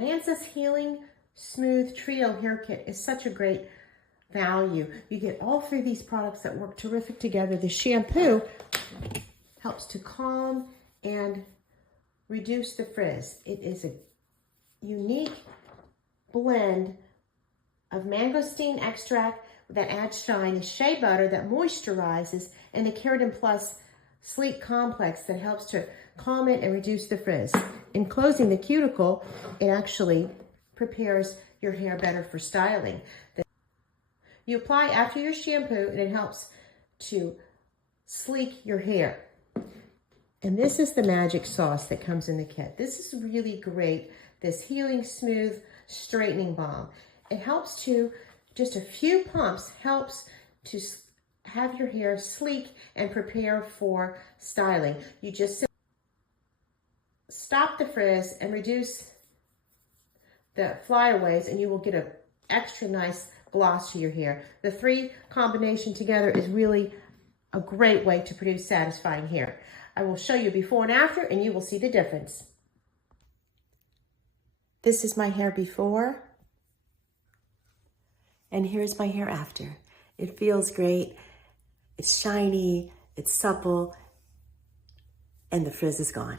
ANZA's Healing Smooth Trio Hair Kit is such a great value. You get all three of these products that work terrific together. The shampoo helps to calm and reduce the frizz. It is a unique blend of mangosteen extract that adds shine, the shea butter that moisturizes, and the Keratin Plus Sleep Complex that helps to calm it and reduce the frizz. In closing the cuticle, it actually prepares your hair better for styling. You apply after your shampoo, and it helps to sleek your hair. And this is the magic sauce that comes in the kit. This is really great, this Healing Smooth Straightening Balm. It helps to, just a few pumps, helps to have your hair sleek and prepare for styling. You just stop the frizz and reduce the flyaways, and you will get an extra nice gloss to your hair. The three combination together is really a great way to produce satisfying hair. I will show you before and after, and you will see the difference. This is my hair before, and here's my hair after. It feels great, it's shiny, it's supple, and the frizz is gone.